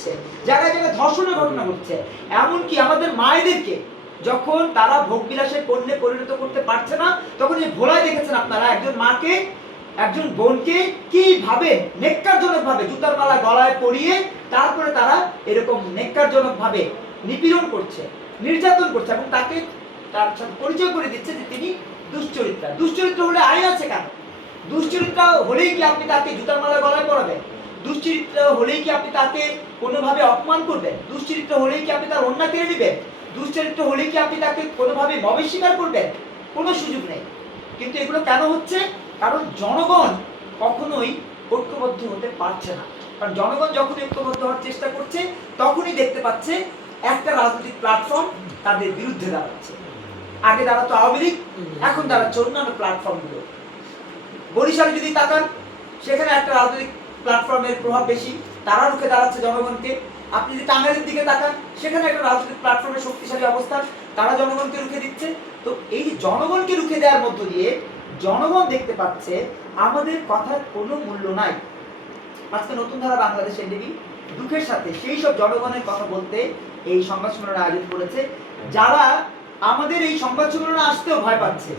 ঘটছে জায়গায় জায়গায় ধর্ষণের ঘটনা ঘটছে এমনকি আমাদের মায়েদেরকে যখন তারা ভোগ বিলাসের পণ্যে পরিণত করতে পারছে না, তখন এই ভোলায় দেখেছেন আপনারা একজন মাকে, একজন বোনকে কীভাবে নেককারজনক ভাবে জুতার মালা গলায় পরিয়ে তারপরে তারা এরকম নেককারজনক ভাবে নিপীড়ন করছে, নির্যাতন করছে এবং তাকে তার সাথে পরিচয় করে দিচ্ছে যে তিনি দুশ্চরিত্রা। দুশ্চরিত্র হলে আইন আছে কেন? দুশ্চরিত্র হলেই কি আপনি তাকে জুতার মালা গলায় পরাবেন? দুশ্চরিত্র হলেই কি আপনি তাকে কোনোভাবে অপমান করবেন? দুশ্চরিত্র হলেই কি আপনি তার অন্যা কেড়ে নেবেন? দুশ্চরিত্র হলেই কি আপনি তাকে কোনোভাবে মবে স্বীকার করবেন? কোনো সুযোগ নেই। কিন্তু এগুলো কেন হচ্ছে? কারণ জনগণ কখনোই ঐক্যবদ্ধ হতে পারছে না। কারণ জনগণ যখন ঐক্যবদ্ধ হওয়ার চেষ্টা করছে, তখনই দেখতে পাচ্ছে একটা রাজনৈতিক প্ল্যাটফর্ম তাদের বিরুদ্ধে দাঁড়াচ্ছে। আগে দাঁড়াতো আওয়ামী লীগ, এখন দাঁড়াচ্ছে অন্যান্য প্ল্যাটফর্মগুলো বরিশালে যদি তাকান, সেখানে একটা রাজনৈতিক প্ল্যাটফর্মের প্রভাব বেশি, তারা রুখে দাঁড়াচ্ছে জনগণকে। আপনি যদি টাঙ্গাইলের দিকে তাকান, সেখানে একটা রাজনৈতিক প্ল্যাটফর্মের শক্তিশালী অবস্থান, তারা জনগণকে রুখে দিচ্ছে। তো এই যে জনগণকে রুখে দেওয়ার মধ্য দিয়ে জনগণ দেখতে পাচ্ছে, আমাদের কথার কোনো মূল্য নাই। আজকে নতুন ধারা বাংলাদেশ এনডিবি দুঃখের সাথে সেই সব জনগণের কথা বলতে এই সংবাদ সম্মেলন আয়োজন করেছে। যারা আমাদের এই সংবাদ সম্মেলনে আসতেও ভয় পাচ্ছে।